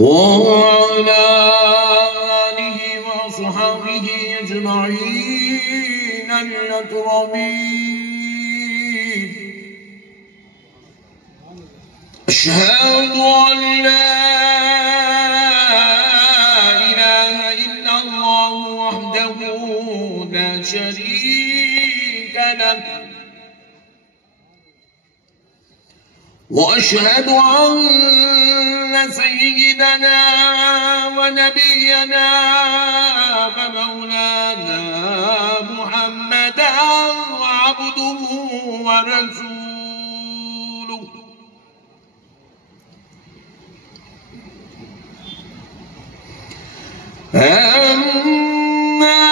وعلى آله وصحبه أجمعين الأكرمين أشهد أن لا إله إلا الله وحده لا شريك له وأشهد أن سيدنا ونبينا ومولانا محمدا عبده ورسوله أما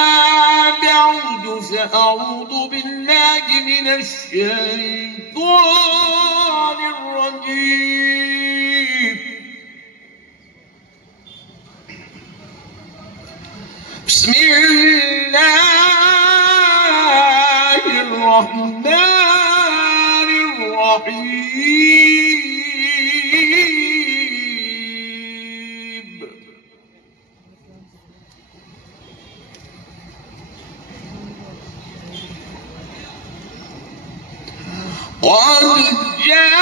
بعد فأعوذ بالله من الشيطان الرجيم بسم الله الرحمن الرحيم قد جاءكم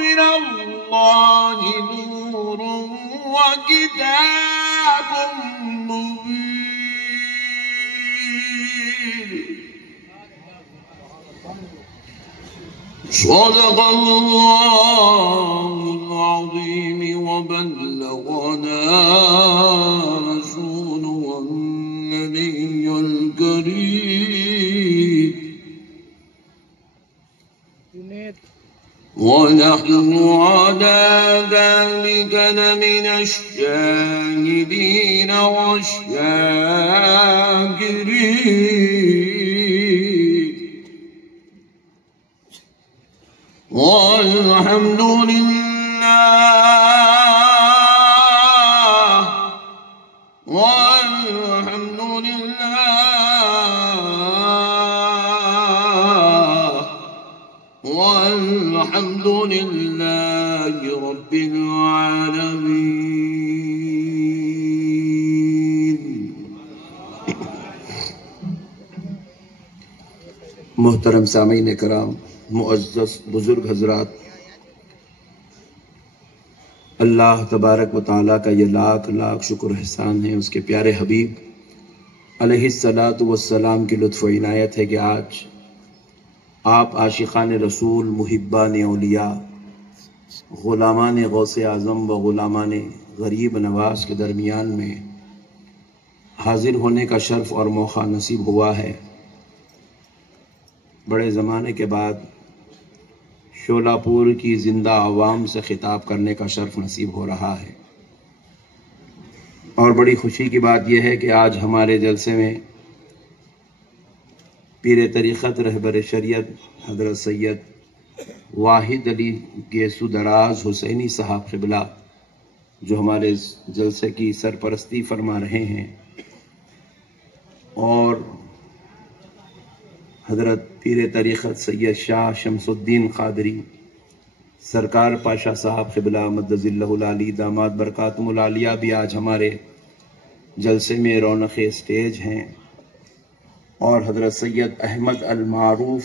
من الله نور وكتاب مبين صدق الله العظيم وبلغنا رسوله النبي الكريم ونحن على ذلك لمن الشاهدين والشاكرين والحمد لله والحمد لله والحمد لله رب العالمين. محترم سامعین کرام، معزز بزرگ حضرات، اللہ تبارک و تعالیٰ کا یہ لاکھ لاکھ شکر احسان ہے، اس کے پیارے حبیب علیہ الصلاۃ والسلام کی لطف و عنایت ہے کہ آج آپ عاشقان رسول، محبان اولیاء، غلامان غوث اعظم و غلامان غریب نواز کے درمیان میں حاضر ہونے کا شرف اور موقع نصیب ہوا ہے۔ بڑے زمانے کے بعد شولہ پور کی زندہ عوام سے خطاب کرنے کا شرف نصیب ہو رہا ہے، اور بڑی خوشی کی بات یہ ہے کہ آج ہمارے جلسے میں پیر طریقت رہبر شریعت حضرت سید واحد علی گیسو دراز حسینی صاحب قبلہ جو ہمارے جلسے کی سرپرستی فرما رہے ہیں، اور حضرت پیر طریقت سید شاہ شمس الدین قادری سرکار پاشا صاحب قبلہ مدظ اللہ العالی داماد برکاتم العالیہ بھی آج ہمارے جلسے میں رونق اسٹیج ہیں، اور حضرت سید احمد المعروف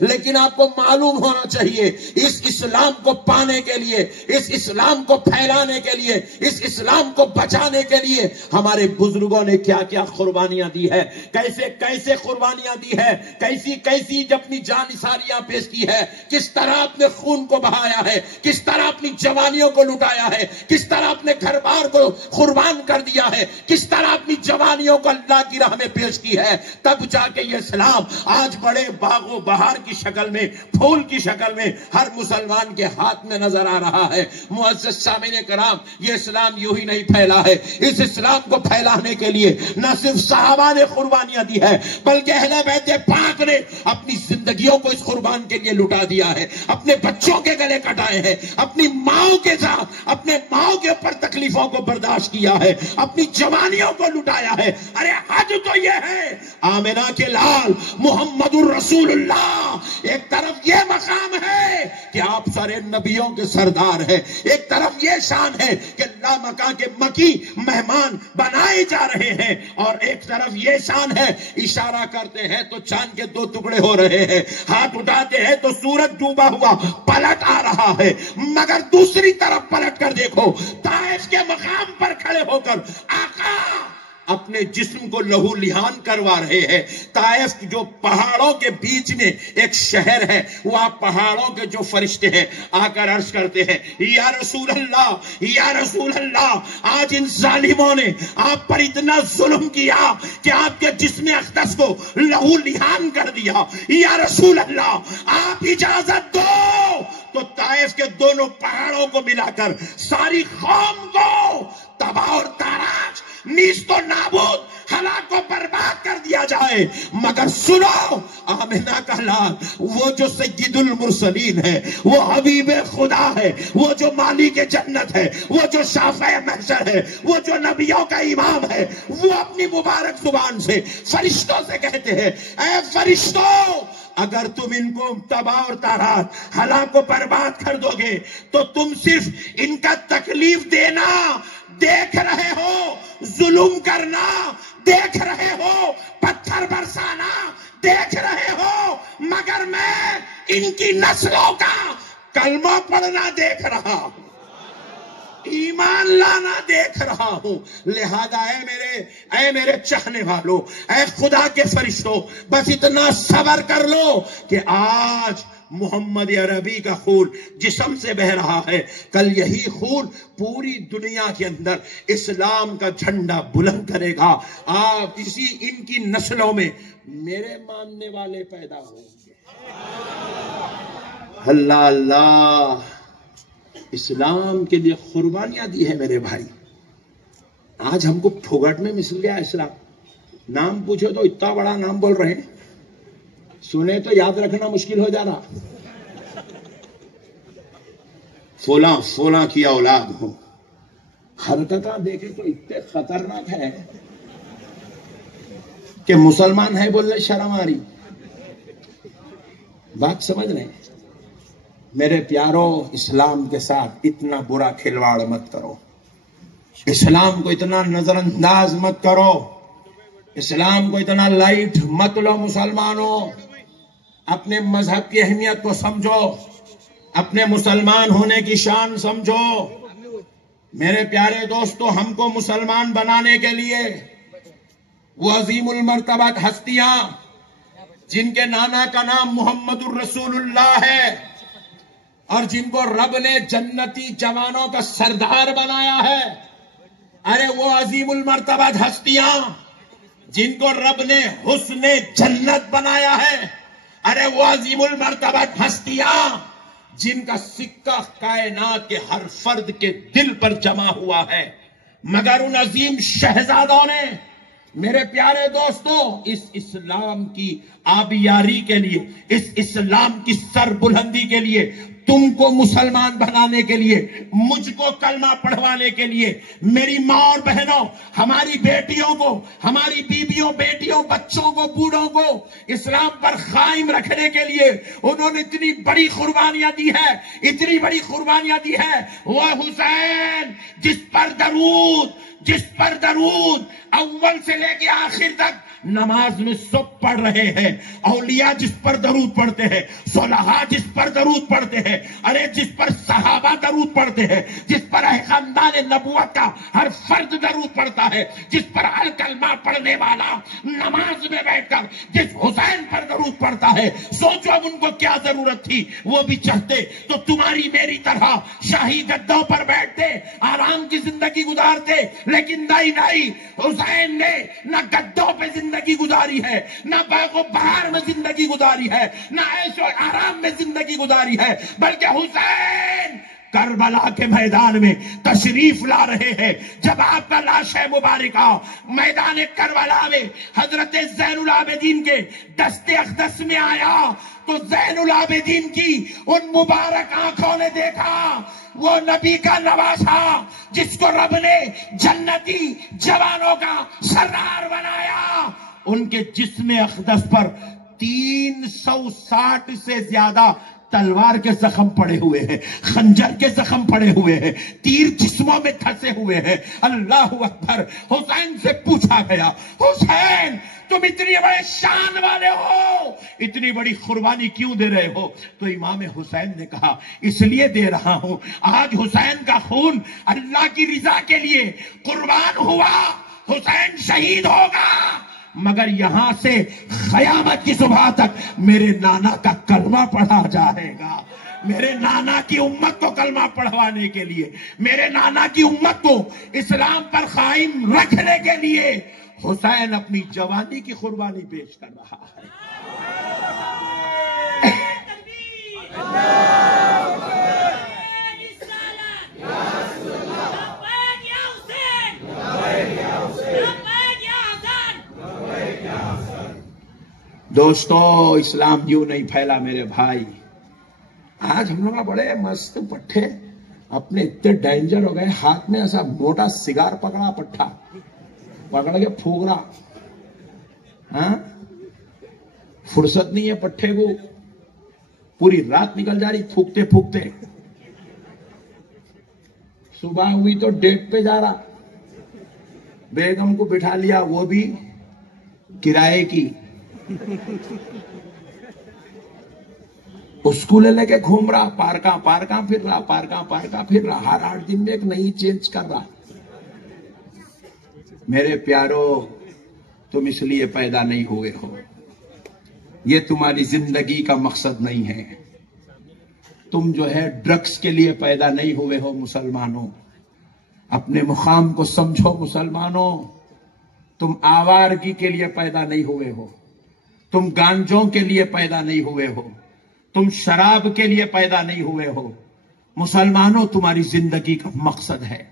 لیکن آپ کو معلوم ہونا چاہیے اس اسلام کو پانے کے لیے، اس اسلام کو پھیلانے کے لیے، اس اسلام کو بچانے کے لیے ہمارے بزرگوں نے کیا کیا قربانیاں دی ہے، کیسے کیسے قربانیاں دی ہے، کیسی کیسی اپنی جان نثاریاں پیش کی ہے، کس طرح اپنے خون کو بہایا ہے، کس طرح اپنی جوانیوں کو لٹایا ہے، کس طرح اپنے گھر بار کو قربان کر دیا ہے، کس طرح اپنی جوانیوں کو اللہ کی راہ میں پیش کی ہے، تب جا کے یہ اسلام آج بڑے باغ و بہار کی شکل میں، پھول کی شکل میں ہر مسلمان کے ہاتھ میں نظر آ رہا ہے۔ معزز سامعین کرام، یہ اسلام یوں ہی نہیں پھیلا ہے، اس اسلام کو پھیلانے کے لیے نہ صرف صحابہ نے قربانیاں دی ہے، بلکہ اہل بیت پاک نے اپنی زندگیوں کو اس قربان کے لیے لٹا دیا ہے، اپنے بچوں کے گلے کٹائے ہیں، اپنی ماؤں کے ساتھ اپنے ماؤں کے اوپر تکلیفوں کو برداشت کیا ہے، اپنی جوانیوں کو لٹایا ہے۔ ارے حج تو یہ ہے آمنہ کے لال محمد الرسول اللہ، ایک طرف یہ مقام ہے کہ آپ سارے نبیوں کے سردار ہیں، ایک طرف یہ شان ہے کہ اللہ مکہ کے مکی مہمان بنائے جا رہے ہیں، اور ایک طرف یہ شان ہے اشارہ کرتے ہیں تو چاند کے 2 ٹکڑے ہو رہے ہیں، ہاتھ اٹھاتے ہیں تو سورج ڈوبا ہوا پلٹ آ رہا ہے، مگر دوسری طرف پلٹ کر دیکھو، طائف کے مقام پر کھڑے ہو کر آقا اپنے جسم کو لہو لہان کروا رہے ہیں۔ طائف جو پہاڑوں کے بیچ میں ایک شہر ہے، وہاں پہاڑوں کے جو فرشتے ہیں آ کر عرض کرتے ہیں یا رسول اللہ، یا رسول اللہ، آج ان ظالموں نے آپ پر اتنا ظلم کیا کہ آپ کے جسم اقدس کو لہو لہان کر دیا، یا رسول اللہ آپ اجازت دو تو طائف کے دونوں پہاڑوں کو ملا کر ساری قوم کو تباہ اور تاراج، نیست و نابود، ہلاک و برباد کر دیا جائے۔ مگر سنو، آمنہ کا لال وہ جو سید المرسلین ہے، وہ حبیب خدا ہے، وہ جو مالک جنت ہے، وہ جو شافع محشر ہے، وہ جو نبیوں کا امام ہے، وہ اپنی مبارک زبان سے فرشتوں سے کہتے ہیں اے فرشتوں، اگر تم ان کو تباہ اور تاراج، ہلاک و برباد کر دو گے تو تم صرف ان کا تکلیف دینا دیکھ رہے ہو، ظلم کرنا دیکھ رہے ہو، پتھر برسانا دیکھ رہے ہو، مگر میں ان کی نسلوں کا کلمہ پڑھنا دیکھ رہا ہوں، ایمان لانا دیکھ رہا ہوں۔ لہذا اے میرے چاہنے والوں، اے خدا کے فرشتوں، بس اتنا صبر کر لو کہ آج محمد عربی کا خون جسم سے بہ رہا ہے، کل یہی خون پوری دنیا کے اندر اسلام کا جھنڈا بلند کرے گا۔ آپ ان کی نسلوں میں میرے ماننے والے پیدا ہوں گے۔ اللہ اللہ، اسلام کے لیے قربانیاں دی ہے میرے بھائی۔ آج ہم کو پھگٹ میں مل گیا اسلام، نام پوچھو تو اتنا بڑا نام بول رہے ہیں، سنے تو یاد رکھنا مشکل ہو جانا، فلاں فلاں کی اولاد ہوں، حرکتاں دیکھیں تو اتنے خطرناک ہے کہ مسلمان ہے بولنے شرم آ رہی۔ بات سمجھ رہے ہیں؟ میرے پیارو، اسلام کے ساتھ اتنا برا کھلواڑ مت کرو، اسلام کو اتنا نظر انداز مت کرو، اسلام کو اتنا لائٹ مت لو۔ مسلمانوں، اپنے مذہب کی اہمیت کو سمجھو، اپنے مسلمان ہونے کی شان سمجھو۔ میرے پیارے دوستو، ہم کو مسلمان بنانے کے لیے وہ عظیم المرتبہ ہستیاں جن کے نانا کا نام محمد الرسول اللہ ہے اور جن کو رب نے جنتی جوانوں کا سردار بنایا ہے، ارے وہ عظیم المرتبہ ہستیاں جن کو رب نے حسن جنت بنایا ہے، ارے وہ عظیم المرتبہ ہستیاں جن کا سکہ کائنات کے ہر فرد کے دل پر جمع ہوا ہے، مگر ان عظیم شہزادوں نے میرے پیارے دوستو اس اسلام کی آبیاری کے لیے، اس اسلام کی سر بلندی کے لیے، تم کو مسلمان بنانے کے لیے، مجھ کو کلمہ پڑھوانے کے لیے، میری ماں اور بہنوں، ہماری بیٹیوں کو، ہماری بیویوں، بیٹیوں، بچوں کو، بوڑھوں کو اسلام پر قائم رکھنے کے لیے انہوں نے اتنی بڑی قربانیاں دی ہے، اتنی بڑی قربانیاں دی ہے۔ وہ حسین جس پر درود اول سے لے کے آخر تک نماز میں سب پڑھ رہے ہیں. اولیاء جس پر درود پڑھتے ہیں، صلحاء جس پر درود پڑھتے ہیں، ارے جس پر صحابہ درود پڑھتے ہیں، جس پر خاندان نبوت کا ہر فرد درود پڑھتا ہے، جس پر ہر کلمہ پڑھنے والا نماز میں بیٹھ کر جس حسین پر درود پڑھتا ہے، سوچو اب ان کو کیا ضرورت تھی. وہ بھی چاہتے تو تمہاری میری طرح شاہی گدوں پر بیٹھتے، آرام کی زندگی گزارتے، لیکن نہیں، حسین نے نہ گدوں پہ زندگی گزاری ہے، نہ باغ و بہار میں زندگی گزاری ہے، نہ عیش و آرام میں زندگی گزاری ہے، بلکہ حسین کربلا کے میدان میں تشریف لا رہے ہیں. جب آپ کا لاش مبارکہ میدان کربلا میں حضرت زین العابدین کے دست اقدس میں آیا تو زین العابدین کی ان مبارک آنکھوں نے دیکھا وہ نبی کا نواسا جس کو رب نے جنتی جوانوں کا سردار بنایا. ان کے جسم اقدس پر 360 سے زیادہ تلوار کے زخم پڑے ہوئے ہیں، خنجر کے زخم پڑے ہوئے ہیں، تیر جسموں میں دھسے ہوئے ہیں. اللہ اکبر. حسین سے پوچھا گیا، حسین تم اتنی بڑے شان والے ہو، اتنی بڑی قربانی کیوں دے رہے ہو؟ تو امام حسین نے کہا اس لیے دے رہا ہوں، آج حسین کا خون اللہ کی رضا کے لیے قربان ہوا، حسین شہید ہوگا، مگر یہاں سے قیامت کی صبح تک میرے نانا کا کلمہ پڑھا جائے گا. میرے نانا کی امت کو کلمہ پڑھوانے کے لیے، میرے نانا کی امت کو اسلام پر قائم رکھنے کے لیے حسین اپنی جوانی کی قربانی پیش کر رہا ہے. دوستو، اسلام یوں نہیں پھیلا میرے بھائی. آج ہم لوگ بڑے مست پٹھے اپنے اتنے ڈینجر ہو گئے، ہاتھ میں ایسا موٹا سگار پکڑا، پٹھا پکڑ کے پھونک رہا. ہاں، فرصت نہیں ہے پٹھے کو، پوری رات نکل جا رہی پھونکتے پھونکتے. صبح ہوئی تو ڈیٹ پہ جا رہا، بیگم کو بٹھا لیا، وہ بھی کرائے کی، اس کو لے کے گھوم رہا، پارکاں پھر رہا، پارکاں پھر رہا، ہر 8 دن میں ایک نئی چینج کر رہا. میرے پیارو، تم اس لیے پیدا نہیں ہوئے ہو، یہ تمہاری زندگی کا مقصد نہیں ہے. تم جو ہے ڈرگس کے لیے پیدا نہیں ہوئے ہو. مسلمانوں، اپنے مقام کو سمجھو. مسلمانوں، تم آوارگی کے لیے پیدا نہیں ہوئے ہو، تم گانجوں کے لیے پیدا نہیں ہوئے ہو، تم شراب کے لیے پیدا نہیں ہوئے ہو. مسلمانوں، تمہاری زندگی کا مقصد ہے،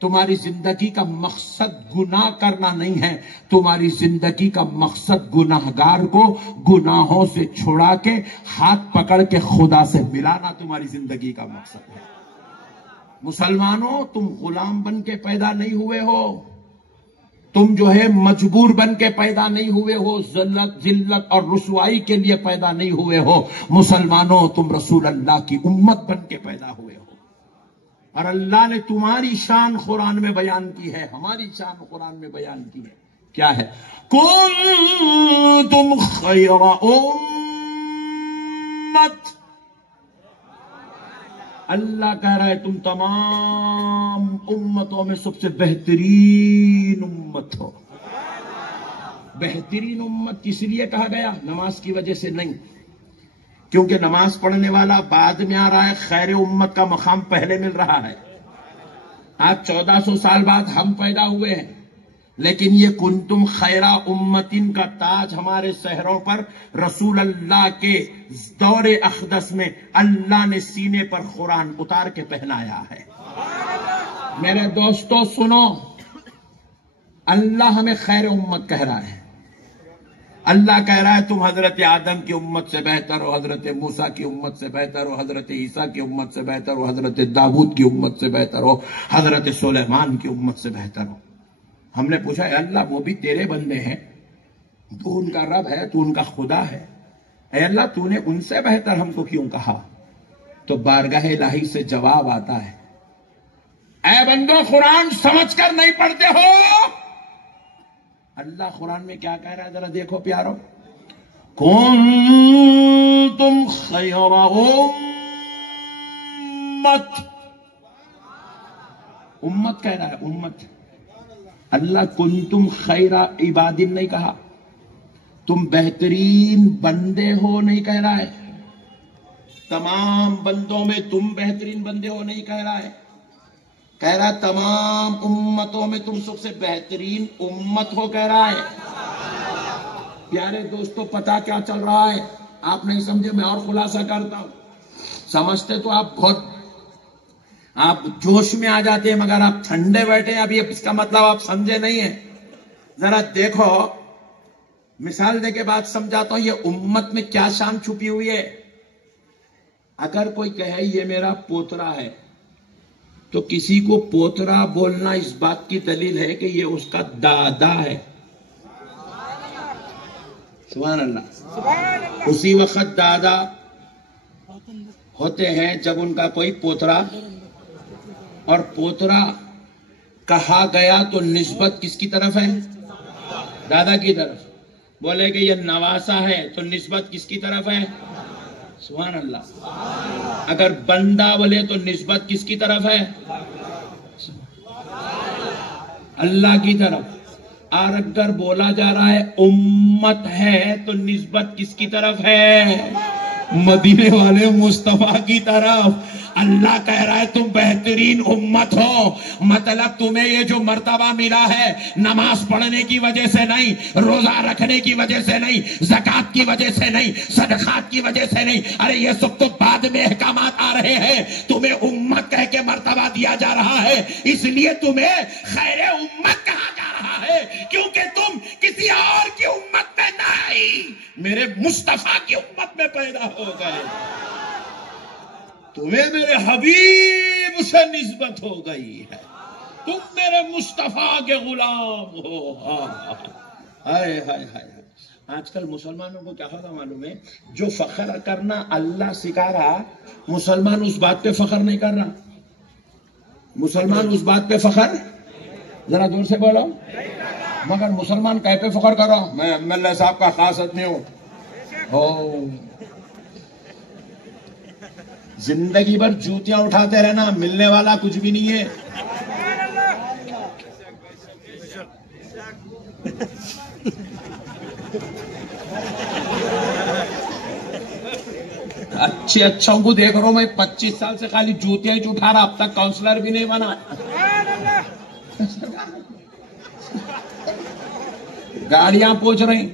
تمہاری زندگی کا مقصد گناہ کرنا نہیں ہے. تمہاری زندگی کا مقصد گناہگار کو گناہوں سے چھڑا کے ہاتھ پکڑ کے خدا سے ملانا تمہاری زندگی کا مقصد ہے. مسلمانوں، تم غلام بن کے پیدا نہیں ہوئے ہو، تم جو ہے مجبور بن کے پیدا نہیں ہوئے ہو، ذلت اور رسوائی کے لیے پیدا نہیں ہوئے ہو. مسلمانوں، تم رسول اللہ کی امت بن کے پیدا ہوئے ہو، اور اللہ نے تمہاری شان قرآن میں بیان کی ہے، ہماری شان قرآن میں بیان کی ہے. کیا ہے؟ کنتم خیر امت. اللہ کہہ رہا ہے تم تمام امتوں میں سب سے بہترین امت ہو. بہترین امت کس لیے کہا گیا؟ نماز کی وجہ سے نہیں، کیونکہ نماز پڑھنے والا بعد میں آ رہا ہے، خیر امت کا مقام پہلے مل رہا ہے. آج 1400 سال بعد ہم پیدا ہوئے ہیں، لیکن یہ کنتم خیرہ امتین کا تاج ہمارے شہروں پر رسول اللہ کے دور اقدس میں اللہ نے سینے پر قرآن اتار کے پہنایا ہے. میرے دوستو سنو، اللہ ہمیں خیر امت کہہ رہا ہے. اللہ کہہ رہا ہے تم حضرت آدم کی امت سے بہتر ہو، حضرت موسیٰ کی امت سے بہتر ہو، حضرت عیسیٰ کی امت سے بہتر ہو، حضرت داؤد کی امت سے بہتر ہو، حضرت سلیمان کی امت سے بہتر ہو. ہم نے پوچھا، اے اللہ وہ بھی تیرے بندے ہیں، تو ان کا رب ہے، تو ان کا خدا ہے، اے اللہ تو نے ان سے بہتر ہم کو کیوں کہا؟ تو بارگاہ الہی سے جواب آتا ہے، اے بندو قرآن سمجھ کر نہیں پڑھتے ہو، اللہ قرآن میں کیا کہہ رہا ہے ذرا دیکھو پیارو، کنتم خیر امت کہہ رہا ہے، امت۔ اللہ کنتم خیر عباد نہیں کہا، تم بہترین بندے ہو نہیں کہہ رہا ہے، تمام بندوں میں تم بہترین بندے ہو نہیں کہہ رہا ہے، کہہ رہا ہے تمام امتوں میں تم سب سے بہترین امت ہو کہہ رہا ہے۔ پیارے دوستو پتا کیا چل رہا ہے؟ آپ نہیں سمجھے، میں اور خلاصہ کرتا ہوں۔ سمجھتے تو آپ جوش میں آ جاتے ہیں، مگر آپ ٹھنڈے بیٹھے ہیں، ابھی اس کا مطلب آپ سمجھے نہیں ہیں۔ ذرا دیکھو، مثال دے کے بات سمجھاتا ہوں، یہ امت میں کیا شان چھپی ہوئی ہے۔ اگر کوئی کہے یہ میرا پوترا ہے، تو کسی کو پوترا بولنا اس بات کی دلیل ہے کہ یہ اس کا دادا ہے۔ سبحان اللہ۔ اسی وقت دادا ہوتے ہیں جب ان کا کوئی پوترا، اور پوترا کہا گیا تو نسبت کس کی طرف ہے؟ دادا کی طرف۔ بولے کہ یہ نواسا ہے تو نسبت کس کی طرف ہے؟ سبحان اللہ۔ اگر بندہ بولے تو نسبت کس کی طرف ہے؟ اللہ کی طرف۔ اور اگر بولا جا رہا ہے امت ہے تو نسبت کس کی طرف ہے؟ مدینے والے مصطفیٰ کی طرف۔ اللہ کہہ رہا ہے تم بہترین امت ہو، مطلب تمہیں یہ جو مرتبہ ملا ہے نماز پڑھنے کی وجہ سے نہیں، روزہ رکھنے کی وجہ سے نہیں، زکوٰۃ کی وجہ سے نہیں، صدقات کی وجہ سے نہیں، ارے یہ سب تو بعد میں احکامات آ رہے ہیں، تمہیں امت کہہ کے مرتبہ دیا جا رہا ہے، اس لیے تمہیں خیر امت کہا جا رہا ہے، کیونکہ تم کسی اور کی امت میں نہیں، میرے مصطفیٰ کی امت میں پیدا ہو گئے، تمہیں میرے حبیب سے نسبت ہو گئی ہے، تم میرے مصطفیٰ کے غلام ہو۔ ہائے ہائے ہائے۔ آج کل مسلمانوں کو کیا ہوگا معلوم ہے؟ جو فخر کرنا اللہ سکھا رہا، مسلمان اس بات پہ فخر نہیں کر رہا۔ مسلمان اس بات پہ فخر، ذرا دور سے بولو، مگر مسلمان کہہ پہ فخر کر رہا ہوں، میں MLA صاحب کا خاص آدمی ہوں۔ زندگی بھر جوتیاں اٹھاتے رہنا، ملنے والا کچھ بھی نہیں ہے۔ اچھوں کو دیکھ رہا ہوں میں، 25 سال سے خالی جوتیاں ہی اٹھا رہا، اب تک کاؤنسلر بھی نہیں بنا۔ گاڑیاں پہنچ رہی،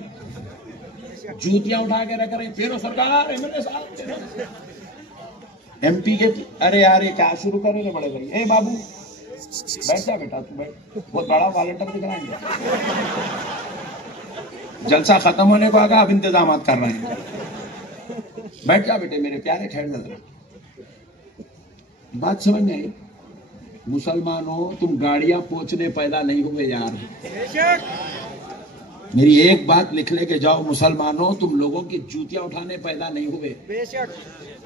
جوتیاں اٹھا کے رکھ رہے ہیں، پھر سرکار MLA صاحب MP کے، ارے یار یہ کیا شروع کرے رہے بڑے بھائی؟ اے بابو بیٹھ جا بیٹا، تو بیٹھ، بہت بڑا والنٹر دکھ رہا ہے، جلسہ ختم ہونے کو آگا، اب انتظامات کر رہے ہیں، بیٹھ جا بیٹے میرے پیارے، ٹھہر جا۔ بات سمجھ نہیں؟ مسلمانوں تم گاڑیاں پہنچنے پیدا نہیں ہوئے یار، میری ایک بات لکھ لے کے جاؤ، مسلمانوں تم لوگوں کی جوتیاں اٹھانے پیدا نہیں ہوئے،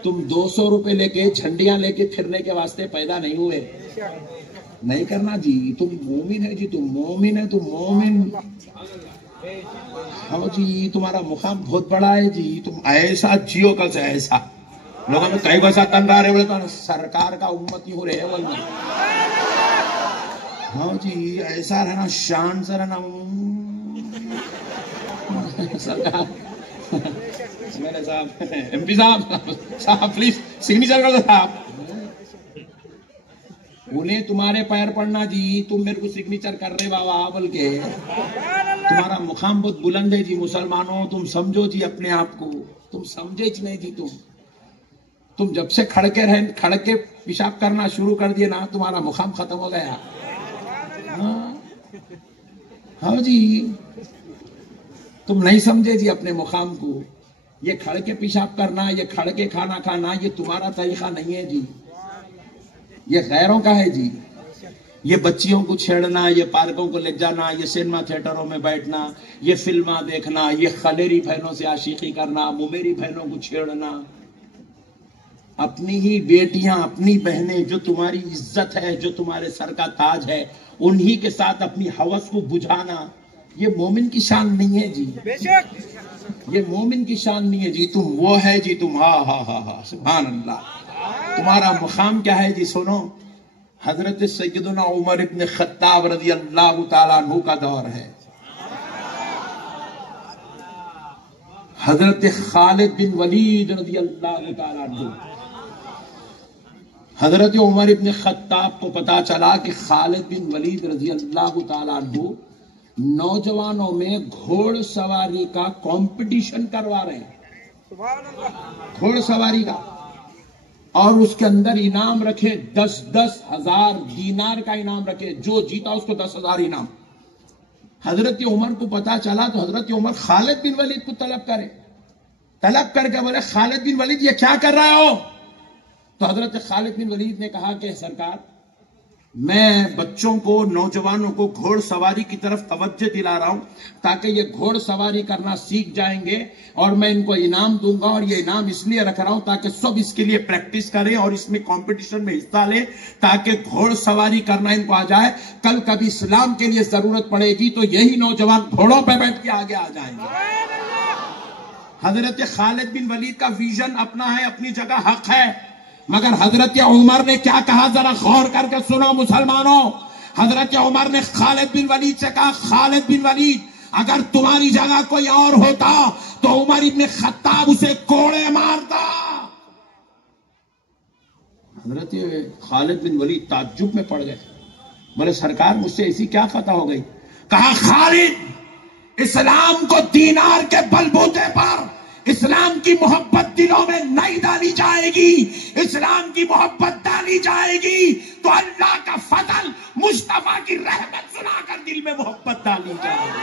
تم 200 روپے لے کے جھنڈیاں لے کے پھرنے کے واسطے پیدا نہیں ہوئے، نہیں کرنا جی، تم مومن ہے جی، تم مومن ہے، تم مومن، ہاں جی، تمہارا مقام بہت بڑا ہے جی، تم ایسا جیو کل سے ایسا، لوگوں میں کئی بسا تن رہا رہے بولے تو سرکار کا امتی ہو رہے ہیں، ہاں جی ایسا رہنا، شان سے رہنا، سرکار میرے صاحب MP صاحب پلیز سگنیچر کر دو صاحب، انہیں تمہارے پیر پڑنا جی، تم میرے کو سگنیچر کر رہے بابا بول کے، تمہارا مقام بہت بلند ہے جی، مسلمانوں تم سمجھو جی اپنے آپ کو، تم سمجھے نہیں جی، تم جب سے کھڑ کے پیشاب کرنا شروع کر دیے نا، تمہارا مقام ختم ہو گیا۔ ہاں جی تم نہیں سمجھے جی اپنے مقام کو، یہ کھڑ کے پیشاب کرنا، یہ کھڑ کے کھانا کھانا، یہ تمہارا طریقہ نہیں ہے جی، یہ غیروں کا ہے جی، یہ بچیوں کو چھیڑنا، یہ پارکوں کو لے جانا، یہ سینما تھیٹروں میں بیٹھنا، یہ فلمیں دیکھنا، یہ خلیری بہنوں سے عاشقی کرنا، ممیری بہنوں کو چھیڑنا، اپنی ہی بیٹیاں، اپنی بہنیں جو تمہاری عزت ہے، جو تمہارے سر کا تاج ہے، انہی کے ساتھ اپنی ہوس کو بجھانا، یہ مومن کی شان نہیں ہے جی، یہ مومن کی شان نہیں ہے جی، تم وہ ہے جی، تم ہاں ہاں ہاں ہاں سبحان اللہ، تمہارا مقام کیا ہے جی؟ سنو، حضرت سیدنا عمر ابن خطاب رضی اللہ تعالیٰ عنہ کا دور ہے، حضرت خالد بن ولید رضی اللہ تعالیٰ عنہ، حضرت عمر ابن خطاب کو پتا چلا کہ خالد بن ولید رضی اللہ تعالیٰ عنہ نوجوانوں میں گھوڑ سواری کا کمپٹیشن کروا رہے ہیں، گھوڑ سواری کا، اور اس کے اندر انعام رکھے 10,000 دینار کا انعام رکھے، جو جیتا اس کو 10,000 انعام۔ حضرت عمر کو پتا چلا تو حضرت عمر خالد بن ولید کو طلب کر کے بولے خالد بن ولید یہ کیا کر رہا ہو؟ تو حضرت خالد بن ولید نے کہا کہ سرکار میں بچوں کو، نوجوانوں کو گھوڑ سواری کی طرف توجہ دلا رہا ہوں تاکہ یہ گھوڑ سواری کرنا سیکھ جائیں گے، اور میں ان کو انعام دوں گا، اور یہ انعام اس لیے رکھ رہا ہوں تاکہ سب اس کے لیے پریکٹس کریں اور اس میں کمپٹیشن میں حصہ لیں تاکہ گھوڑ سواری کرنا ان کو آ جائے، کل کبھی اسلام کے لیے ضرورت پڑے گی تو یہی نوجوان گھوڑوں پہ بیٹھ کے آگے آ جائیں گے۔ حضرت خالد بن ولید کا ویژن اپنا ہے، اپنی جگہ حق ہے، مگر حضرت عمر نے کیا کہا ذرا غور کر کے سنو مسلمانوں۔ حضرت عمر نے خالد بن ولید سے کہا خالد بن ولید اگر تمہاری جگہ کوئی اور ہوتا تو عمر ابن خطاب اسے کوڑے مارتا۔ حضرت خالد بن ولید تعجب میں پڑ گئے، بولے سرکار مجھ سے ایسی کیا خطا ہو گئی؟ کہا خالد، اسلام کو دینار کے بلبوتے پر اسلام کی محبت دلوں میں نہیں ڈالی جائے گی، اسلام کی محبت ڈالی جائے گی تو اللہ کا فضل، مصطفیٰ کی رحمت سنا کر دل میں محبت ڈالی جائے گی۔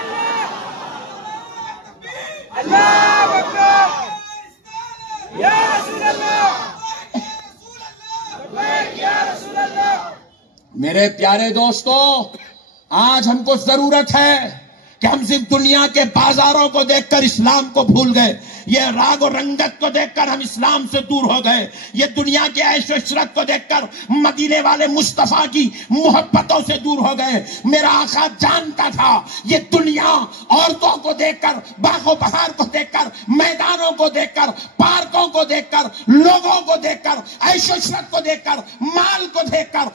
اللہ اکبر، یا رسول اللہ، یا رسول اللہ۔ میرے پیارے دوستو، آج ہم کو ضرورت ہے کہ ہم صرف دنیا کے بازاروں کو دیکھ کر اسلام کو بھول گئے، یہ راگ و رنگت کو دیکھ کر ہم اسلام سے دور ہو گئے، یہ دنیا کے عیش و عشرت کو دیکھ کر مدینے والے مصطفیٰ کی محبتوں سے دور ہو گئے۔ میرا آقا جانتا تھا یہ دنیا عورتوں کو دیکھ کر، باغ و بہار کو دیکھ کر، میدانوں کو دیکھ کر، پارکوں کو دیکھ کر، لوگوں کو دیکھ کر، عیش و عشرت کو دیکھ کر، مال کو دیکھ کر،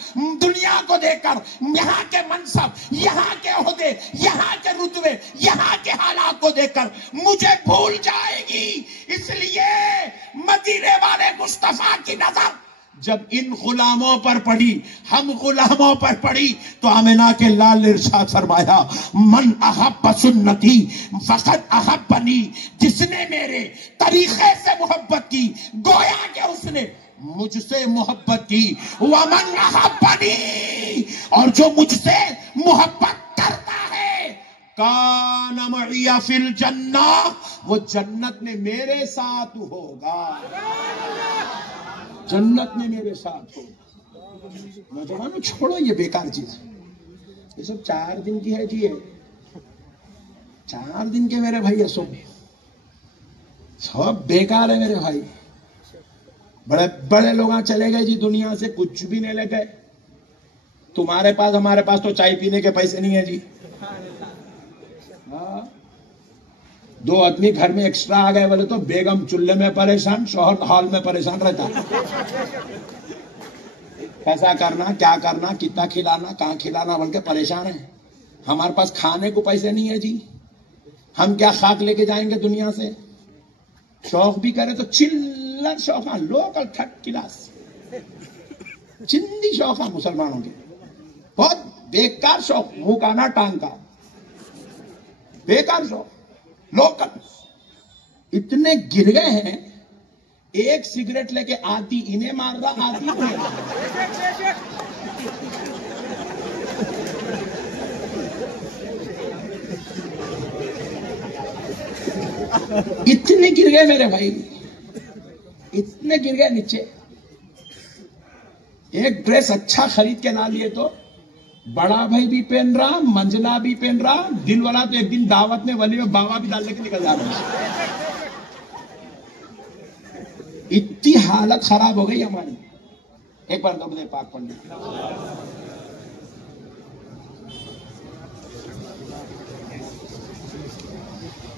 دنیا کو دیکھ کر، یہاں کے منصب، یہاں کے عہدے، یہاں کے رتبے، یہاں کے حالات کو دیکھ کر مجھے بھول جائے گی، اس لیے مدینے والے مصطفیٰ کی نظر جب ان غلاموں پر پڑی، ہم غلاموں پر پڑی، تو آمنہ کے لال نے ارشاد فرمایا من احب سنتی فقط احبنی، جس نے میرے طریقے سے محبت کی گویا کہ اس نے مجھ سے محبت کی، ومن احبنی، اور جو مجھ سے محبت کرتا ہے کان معی فی الجنہ، وہ جنت میں میرے ساتھ ہوگا، جنت میں میرے ساتھ ہوگا۔ نوجوانوں چھوڑو یہ بیکار چیز، یہ سب 4 دن کی ہے جی، یہ 4 دن کے میرے بھائی، سب بیکار ہے میرے بھائی۔ بڑے بڑے لوگ چلے گئے جی دنیا سے، کچھ بھی نہیں لے گئے۔ تمہارے پاس، ہمارے پاس تو چائے پینے کے پیسے نہیں ہیں جی۔ 2 آدمی گھر میں ایکسٹرا آ گئے بولے تو بیگم چولہے میں پریشان، شوہر ہال میں پریشان رہتا، کیسا کرنا، کیا کرنا، کتنا کھلانا، کہاں کھلانا بول کے پریشان ہے۔ ہمارے پاس کھانے کو پیسے نہیں ہے جی، ہم کیا خاک لے کے جائیں گے دنیا سے؟ شوق بھی کرے تو چلر شوق، لوکل 3rd کلاس چندی شوق ہے مسلمانوں کے، بہت بیکار شوق، منہ کا نہ ٹانگ کا، بیکار شوق لوکل۔ اتنے گر گئے ہیں، ایک سگریٹ لے کے آتی انہیں مار رہا، آتی انہیں مار رہا۔ اتنے گر گئے میرے بھائی، اتنے گر گئے نیچے۔ ایک ڈریس اچھا خرید کے نہ لیے تو بڑا بھائی بھی پہن رہا، منجلا بھی پہن رہا، دل والا تو ایک دن دعوت میں ولی میں باوا بھی ڈالنے کے نکل جا رہا۔ اتنی حالت خراب ہو گئی ہماری۔ ایک بار درود پاک پڑھ لیں۔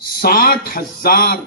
60,000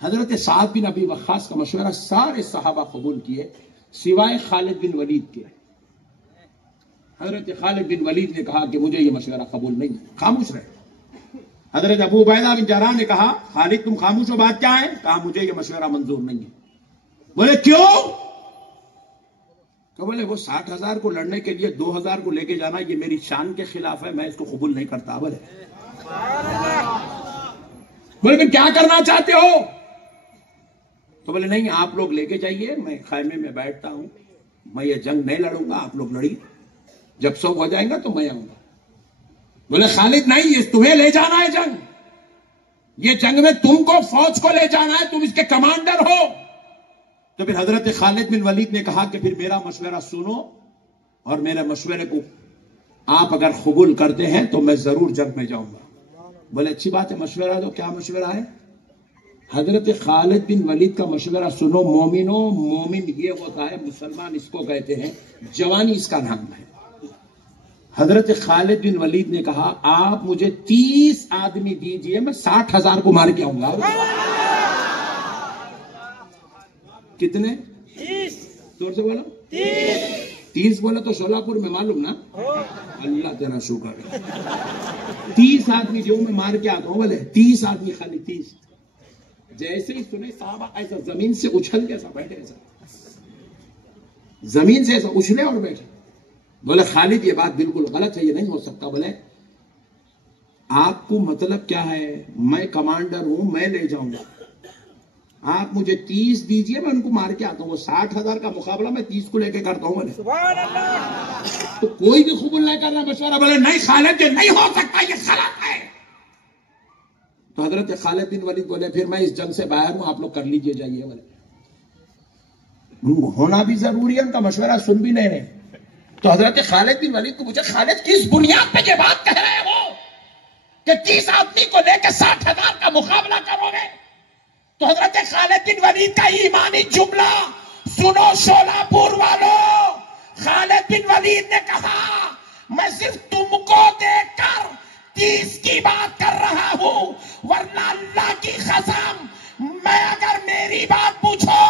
حضرت سعد بن ابی وقاص کا مشورہ سارے صحابہ قبول کیے سوائے خالد بن ولید کے. حضرت خالد بن ولید نے کہا کہ مجھے یہ مشورہ قبول نہیں ہے، خاموش رہے. حضرت ابو عبیدہ بن جراح نے کہا خالد تم خاموش ہو، بات کیا ہے؟ کہا مجھے یہ مشورہ منظور نہیں ہے. بولے کیوں؟ کہ بولے وہ 60,000 کو لڑنے کے لیے 2,000 کو لے کے جانا یہ میری شان کے خلاف ہے، میں اس کو قبول نہیں کرتا. بولے پھر کیا کرنا چاہتے ہو؟ تو بولے نہیں آپ لوگ لے کے جائیے، میں خیمے میں بیٹھتا ہوں، میں یہ جنگ نہیں لڑوں گا، آپ لوگ لڑیے، جب سب ہو جائیں گا تو میں آؤں گا. بولے خالد نہیں، یہ تمہیں لے جانا ہے جنگ، یہ جنگ میں تم کو فوج کو لے جانا ہے، تم اس کے کمانڈر ہو. تو پھر حضرت خالد بن ولید نے کہا کہ پھر میرا مشورہ سنو اور میرے مشورے کو آپ اگر قبول کرتے ہیں تو میں ضرور جنگ میں جاؤں گا. بولے اچھی بات ہے، مشورہ دو. کیا مشورہ ہے؟ حضرت خالد بن ولید کا مشورہ سنو مومنوں، مومن یہ ہوتا ہے، مسلمان اس کو کہتے ہیں، جوانی اس کا نام ہے. حضرت خالد بن ولید نے کہا آپ مجھے 30 آدمی دیجئے، میں 60,000 کو مار کے آؤں گا. کتنے؟ 30. زور سے بولو. 30 بولے تو شولہپور میں معلوم نا. اللہ تیرا شکر ہے. 30 آدمی جو میں مار کے آتا ہوں. بولے 30 آدمی خالی 30. جیسے ہی سنے صحابہ ایسا زمین سے اچھل کے ایسا بیٹھے، ایسا زمین سے ایسا اچھلے اور بیٹھے. بولے خالد یہ بات بالکل غلط ہے، یہ نہیں ہو سکتا. بولے آپ کو مطلب کیا ہے؟ میں کمانڈر ہوں، میں لے جاؤں گا، آپ مجھے 30 دیجئے، میں ان کو مار کے آتا ہوں. وہ 60,000 کا مقابلہ میں 30 کو لے کے کرتا ہوں. بولے تو کوئی بھی قبول نہیں کرنا مشورہ. بولے نہیں خالد یہ نہیں ہو سکتا، یہ غلط ہے. تو حضرت خالد بن ولید بولے پھر میں اس جنگ سے باہر ہوں، آپ لوگ کر لیجئے، جائیے. بولے ہونا بھی ضروری ہے، ان کا مشورہ سن بھی نہیں رہے. تو حضرت خالد بن ولید کو پوچھا خالد کس بنیاد پہ یہ بات کہہ رہے ہو کہ 30 آدمی کو لے کے 60,000 کا مقابلہ کرو گے؟ تو حضرت خالد بن ولید کا ایمانی جملہ سنو شولہپور والوں. خالد بن ولید نے کہا میں صرف تم کو دیکھ کر 30 کی بات کر رہا ہوں، ورنہ اللہ کی قسم میں اگر میری بات پوچھو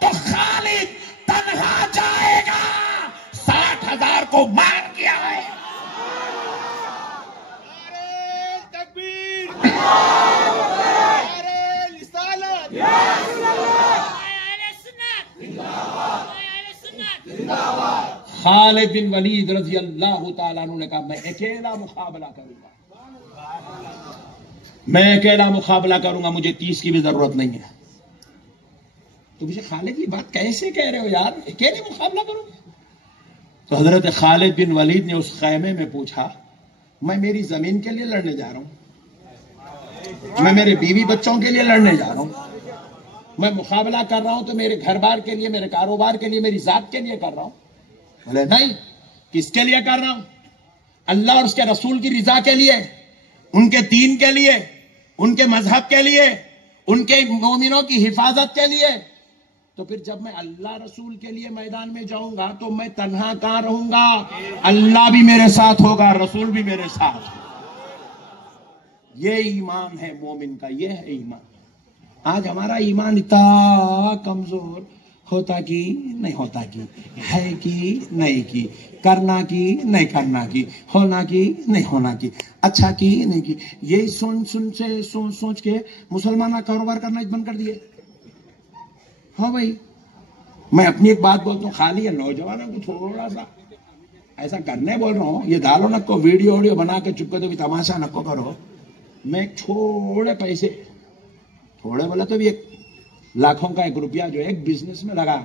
تو خالد تنہا جائے گا، 60,000 کو مار کیا ہے. خالد بن ولید رضی اللہ تعالیٰ عنہ نے کہا میں اکیلا مقابلہ کروں گا، میں اکیلا مقابلہ کروں گا، مجھے 30 کی بھی ضرورت نہیں ہے. تو مجھے خالد یہ بات کیسے کہہ رہے ہو یار، اکیلے مقابلہ کروں گا؟ تو حضرت خالد بن ولید نے اس خیمے میں پوچھا میں میری زمین کے لیے لڑنے جا رہا ہوں، میں میرے بیوی بچوں کے لیے لڑنے جا رہا ہوں، میں مقابلہ کر رہا ہوں تو میرے گھر بار کے لیے، میرے کاروبار کے لیے، میری ذات کے لیے کر رہا ہوں. بولے نہیں، کس کے لیے کر رہا ہوں؟ اللہ اور اس کے رسول کی رضا کے لیے، ان کے دین کے لیے، ان کے مذہب کے لیے، ان کے مومنوں کی حفاظت کے لیے. تو پھر جب میں اللہ رسول کے لیے میدان میں جاؤں گا تو میں تنہا کہاں رہوں گا؟ اللہ بھی میرے ساتھ ہوگا، رسول بھی میرے ساتھ. یہ ایمان ہے مومن کا، یہ ہے ایمان. آج ہمارا ایمان اتنا کمزور ہوتا کی نہیں ہوتا کی، ہے کی نہیں کی، کرنا کی نہیں کرنا کی، ہونا کی نہیں ہونا کی، اچھا کی نہیں کی. یہی سوچ کے مسلمان کاروبار کرنا بند کر دیے. ہاں بھائی میں اپنی ایک بات بولتا ہوں، خالی ہے نوجوانوں کو تھوڑا سا ایسا کرنے بول رہا ہوں، یہ ڈالو نہ کو ویڈیو بنا کے چپکے تو بھی تماشا نہ کو کرو. میں تھوڑے پیسے، تھوڑے بولا تو بھی 1 لاکھوں کا 1 روپیہ جو ایک بزنس میں لگا.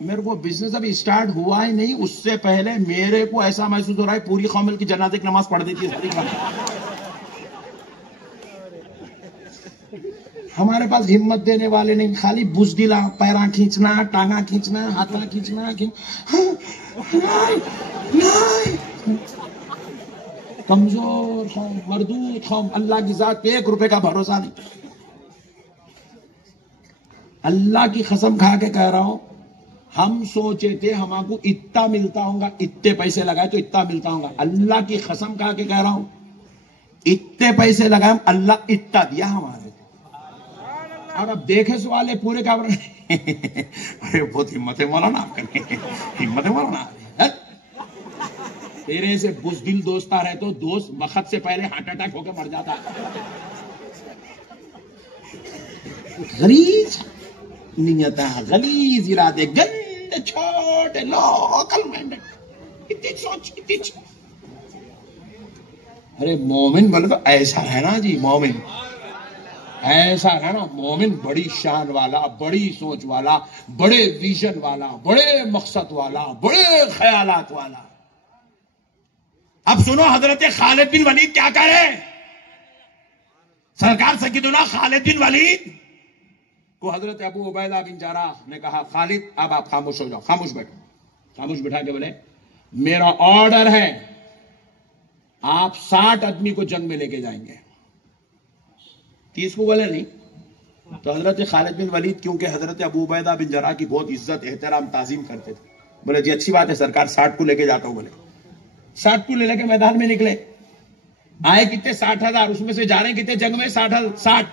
میرے کو بزنس ابھی سٹارٹ ہوا ہی نہیں، اس سے پہلے میرے کو ایسا محسوس ہو رہا ہے پوری قوم کی جنازے کی نماز پڑھ دیتی ہے. ہمارے پاس ہمت دینے والے نہیں، خالی بزدلا، پیراں کھینچنا، ٹانگاں کھینچنا، ہاتھاں کھینچنا. کمزور قوم، مردود قوم، اللہ کی ذات پہ 1 روپے کا بھروسہ نہیں. اللہ کی قسم کھا کے کہہ رہا ہوں، ہم سوچے تھے ہم کو اتنا ملتا ہوگا، اتنے پیسے لگائے تو اتنا ملتا ہوگا. اللہ کی قسم کھا کے کہہ رہا ہوں، اتنے پیسے لگائے اللہ اتنا دیا ہمارے. اور اب دیکھے سوالے پورے کا ارے بہت ہمت ہے مولانا آپ کا، ہمت ہے مولانا. تیرے سے بزدل دوست آ رہے تو دوست وقت سے پہلے ہارٹ اٹیک ہو کے مر جاتا. غلیظ نیتاں، غلیظ ارادے، گندے چھوٹے لوکل مائنڈڈ، اتنی سوچ اتنی. ارے مومن بولے تو ایسا ہے نا جی، مومن ایسا ہے نا. مومن بڑی شان والا، بڑی سوچ والا، بڑے ویژن والا، بڑے مقصد والا، بڑے خیالات والا. اب سنو حضرت خالد بن ولید کیا کہہ رہے. سرکار سیدنا خالد بن ولید کو حضرت ابو عبیدہ بن جراح نے کہا خالد اب آپ خاموش ہو جاؤ، خاموش بیٹھو. خاموش بٹھا کے بولے میرا آرڈر ہے آپ 60 آدمی کو جنگ میں لے کے جائیں گے. 30 کو بولے نہیں. تو حضرت خالد بن ولید کیونکہ حضرت ابو عبیدہ بن جراح کی بہت عزت احترام تعظیم کرتے تھے، بولے جی اچھی بات ہے سرکار 60 کو لے کے جاتا ہوں. بولے 60 کو لے کے میدان میں نکلے. آئے کتنے 60,000، اس میں سے جا رہے ہیں کتنے جنگ میں 60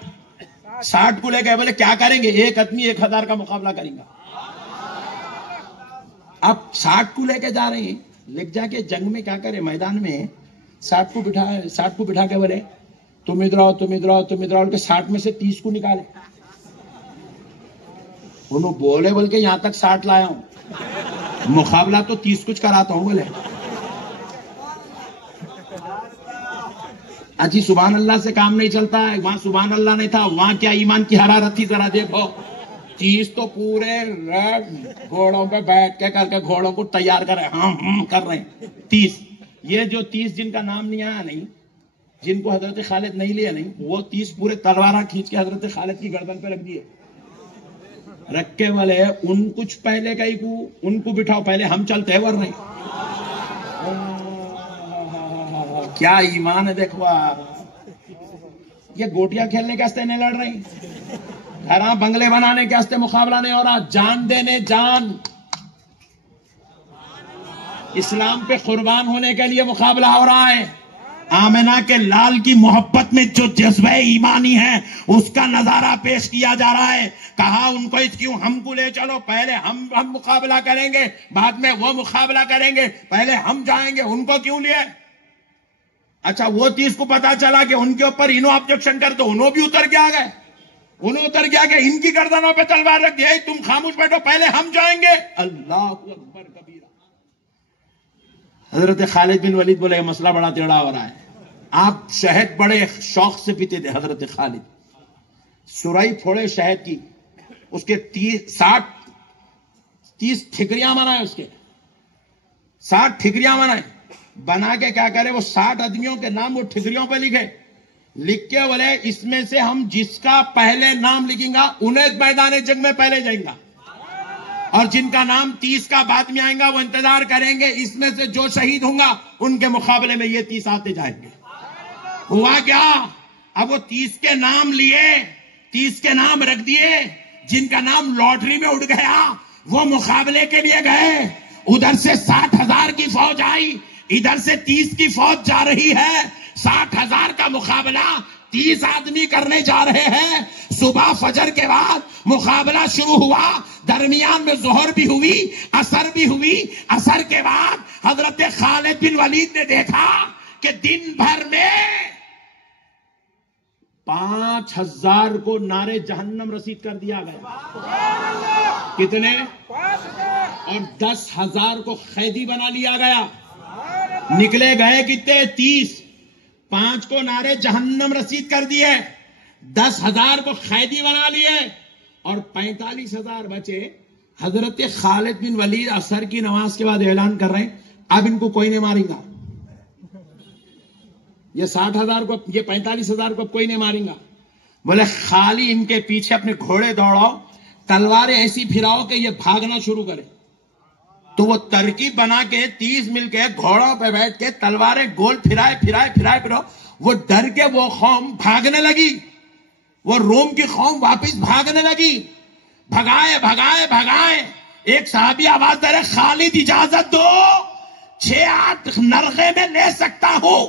کو لے کے. بولے کیا کریں گے، ایک آدمی 1,000 کا مقابلہ کریں گا. اب 60 کو لے کے جا رہے ہیں، لے جا کے جنگ میں کیا کرے، میدان میں 60 کو بٹھا کے بولے تم ادھر آؤ، تم ادھر آؤ، تم ادھر آؤ. ان کے 60 میں سے 30 کو نکالے. انہوں بولے بول کے یہاں تک 60 لایا ہوں، مقابلہ تو 30 کچھ کراتا ہوں. بولے اجی سبحان اللہ سے کام نہیں چلتا ہے. وہاں سبحان اللہ نہیں تھا، وہاں کیا ایمان کی حرارت تھی ذرا دیکھو. 30 تو پورے گھوڑوں پہ بیٹھ کے کر کے گھوڑوں کو تیار کر رہے ہیں، کر رہے ہیں. 30 یہ جو 30 جن کا نام نہیں آیا نہیں، جن کو حضرت خالد نہیں لیا نہیں، وہ 30 پورے تلوارہ کھینچ کے حضرت خالد کی گردن پہ رکھ دیے. رکھ کے والے ان کچھ پہلے کا ہی کو ان کو بٹھاؤ، پہلے ہم چلتے ہیں ورنہ. کیا ایمان ہے دیکھو. یہ گوٹیاں کھیلنے کے واسطے نہیں لڑ رہی، گھراں بنگلے بنانے کے واسطے مقابلہ نہیں ہو رہا. جان دینے، جان اسلام پہ قربان ہونے کے لیے مقابلہ ہو رہا ہے. آمنہ کے لال کی محبت میں جو جذبہ ایمانی ہے اس کا نظارہ پیش کیا جا رہا ہے. کہا ان کو کیوں ہم کو لے چلو، پہلے ہم مقابلہ کریں گے، بعد میں وہ مقابلہ کریں گے، پہلے ہم جائیں گے. ان کو کیوں لیے؟ اچھا وہ 30 کو پتا چلا کہ ان کے اوپر انہوں آبجیکشن کر تو انہوں بھی اتر کے آ گئے. انہوں اتر کے آ گئے، ان کی گردنوں پہ تلوار رکھ دی. تم خاموش بیٹھو، پہلے ہم جائیں گے. اللہ اکبر کبیرہ. حضرت خالد بن ولید بولے مسئلہ بڑا ٹیڑھا ہو رہا ہے. آپ شہد بڑے شوق سے پیتے تھے حضرت خالد. سرائی پھوڑے شہد کی، اس کے 30 ٹھکریاں بنائے، اس کے 60 ٹھکریاں بنائے. بنا کے کیا کرے، وہ 60 آدمیوں کے نام وہ ٹھکریوں پہ لکھے. لکھ کے بولے اس میں سے ہم جس کا پہلے نام لکھیں گا انہیں میدان جنگ میں پہلے جائیں گا، اور جن کا نام 30 کا بعد میں آئیں گا وہ انتظار کریں گے. اس میں سے جو شہید ہوں گا ان کے مقابلے میں یہ 30 آتے جائیں گے. ہوا کیا، اب وہ 30 کے نام لیے، 30 کے نام رکھ دیے. جن کا نام لاٹری میں اڑ گیا وہ مقابلے کے لیے گئے. ادھر سے 60,000 کی فوج آئی، ادھر سے 30 کی فوج جا رہی ہے. 60,000 کا مقابلہ 30 آدمی کرنے جا رہے ہیں. صبح فجر کے بعد مقابلہ شروع ہوا. درمیان میں ظہر بھی ہوئی، عصر بھی ہوئی. عصر کے بعد حضرت خالد بن ولید نے دیکھا کہ دن بھر میں 5,000 کو نارے جہنم رسید کر دیا گیا. کتنے؟ اور 10,000 کو قیدی بنا لیا گیا. نکلے گئے کتنے؟ 30. 5 کو نارے جہنم رسید کر دیے، 10,000 کو قیدی بنا لیے، اور 45,000 بچے. حضرت خالد بن ولید عصر کی نماز کے بعد اعلان کر رہے ہیں اب ان کو کوئی نہیں مارے گا. یہ 60,000 کو، یہ 45,000 کو کوئی نہیں مارے گا. بولے خالی ان کے پیچھے اپنے گھوڑے دوڑاؤ، تلواریں ایسی پھراؤ کہ یہ بھاگنا شروع کرے. تو وہ ترکیب بنا کے 30 مل کے گھوڑوں پہ بیٹھ کے تلواریں گول پھرائے. وہ ڈر کے وہ قوم بھاگنے لگی، وہ روم کی قوم واپس بھاگنے لگی. بھگائے. ایک صحابی آواز دے رہے خالد اجازت دو 6-8 نرغے میں لے سکتا ہوں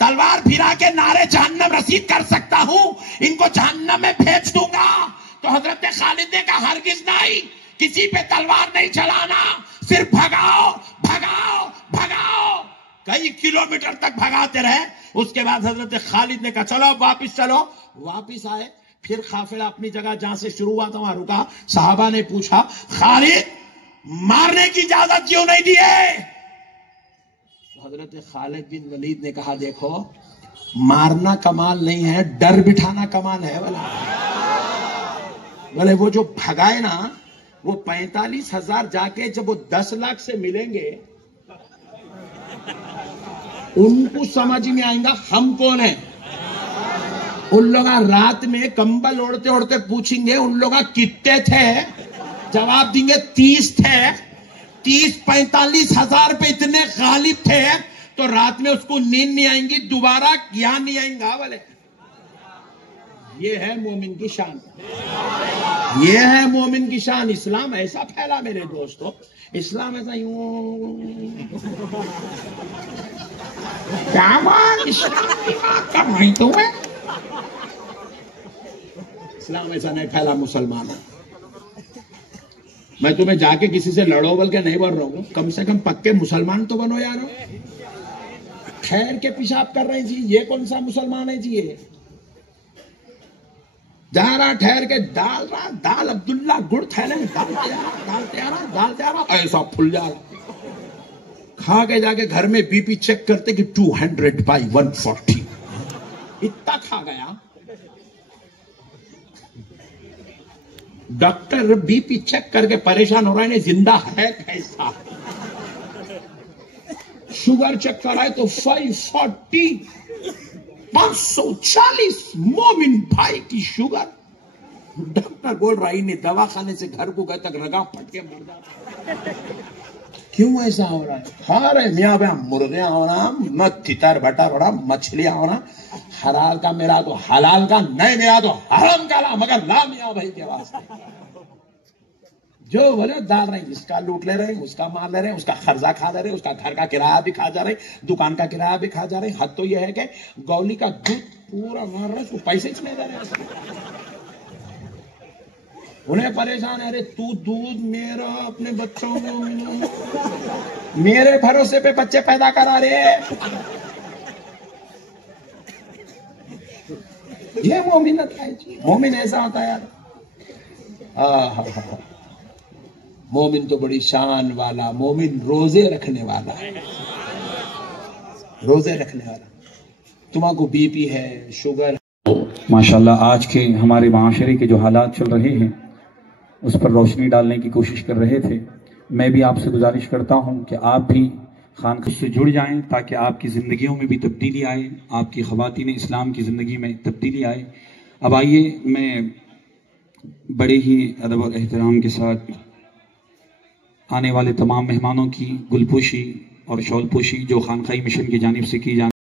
تلوار پھرا کے نعرے جہنم رسید کر سکتا ہوں ان کو جہنم میں بھیج دوں گا تو حضرت خالد نے کہا ہرگز نہیں کسی پہ تلوار نہیں چلانا صرف بھگاؤ بھگاؤ بھگاؤ کئی کلومیٹر تک بھگاتے رہے اس کے بعد حضرت خالد نے کہا چلو واپس آئے پھر قافلہ اپنی جگہ جہاں سے شروع ہوا تھا وہاں رکا صحابہ نے پوچھا خالد مارنے کی اجازت کیوں نہیں دیے حضرت خالد بن ولید نے کہا دیکھو مارنا کمال نہیں ہے ڈر بٹھانا کمال ہے بولے وہ جو بھگائے نا وہ 45,000 جا کے جب وہ 10 لاکھ سے ملیں گے ان کو سمجھ میں آئیں گا ہم کون ہیں ان لوگ رات میں کمبل اوڑھتے اوڑھتے پوچھیں گے ان لوگ کتنے تھے جواب دیں گے 30 تھے 30-45,000 پہ اتنے غالب تھے تو رات میں اس کو نیند نہیں آئیں گی دوبارہ یہاں نہیں آئیں گا بولے یہ ہے مومن کی شان یہ ہے مومن کی شان اسلام ایسا پھیلا میرے دوستو اسلام ایسا یوں کیا بات اسلام کی بات کر رہی تو ہے اسلام ایسا نہیں پھیلا مسلمانوں میں تمہیں جا کے کسی سے لڑو بول کے نہیں بول رہا ہوں کم سے کم پکے مسلمان تو بنو یار ٹھہر کے پیشاب کر رہے جی یہ کون سا مسلمان ہے جی یہ جا رہا ٹھہر کے ڈال رہا دال عبداللہ گڑ تھیلے میں ڈالتے آ رہا ایسا پھل جا رہا کھا کے جا کے گھر میں بی پی چیک کرتے کہ 200/140 اتنا کھا گیا ڈاکٹر بی پی چیک کر کے پریشان ہو رہا ہے زندہ ہے کیسا شوگر چیک کر رہا ہے تو 540 مومن بھائی کی شوگر ڈاکٹر بول رہا ہے دوا خانے سے گھر کو گئے تک رگا پھٹ کے مر جاتا کیوں ایسا ہو رہا ہے ہاں رہے میاں بھائی مرغیاں ہونا مت تتر بٹر ہو رہا مچھلیاں ہونا حلال کا میرا تو حلال کا نہیں میرا تو حرام کا لا مگر لا میاں بھائی کے واسطے جو بولے ڈال رہے ہیں جس کا لوٹ لے رہے ہیں اس کا مار لے رہے ہیں اس کا خرچہ کھا لے رہے ہیں اس کا گھر کا کرایہ بھی کھا جا رہے ہیں دکان کا کرایہ بھی کھا جا رہے ہیں حد تو یہ ہے کہ گولی کا دودھ پورا مار رہے ہیں اس کو پیسے اس میں دے رہے ہیں انہیں پریشان ہے ارے تو دودھ میرا اپنے بچوں کو میرے بھروسے پہ بچے پیدا کرا رہے یہ مومنت ہے جی مومن ایسا ہوتا ہے یار مومن تو بڑی شان والا مومن روزے رکھنے والا ہے روزے رکھنے والا تمہاں کو بی پی ہے شوگر ماشاءاللہ آج کے ہمارے معاشرے کے جو حالات چل رہے ہیں اس پر روشنی ڈالنے کی کوشش کر رہے تھے میں بھی آپ سے گزارش کرتا ہوں کہ آپ بھی خانقاہ سے جڑ جائیں تاکہ آپ کی زندگیوں میں بھی تبدیلی آئے آپ کی خواتین اسلام کی زندگی میں تبدیلی آئے اب آئیے میں بڑے ہی ادب اور احترام کے ساتھ آنے والے تمام مہمانوں کی گل پوشی اور شال پوشی جو خانقاہی مشن کی جانب سے کی جانے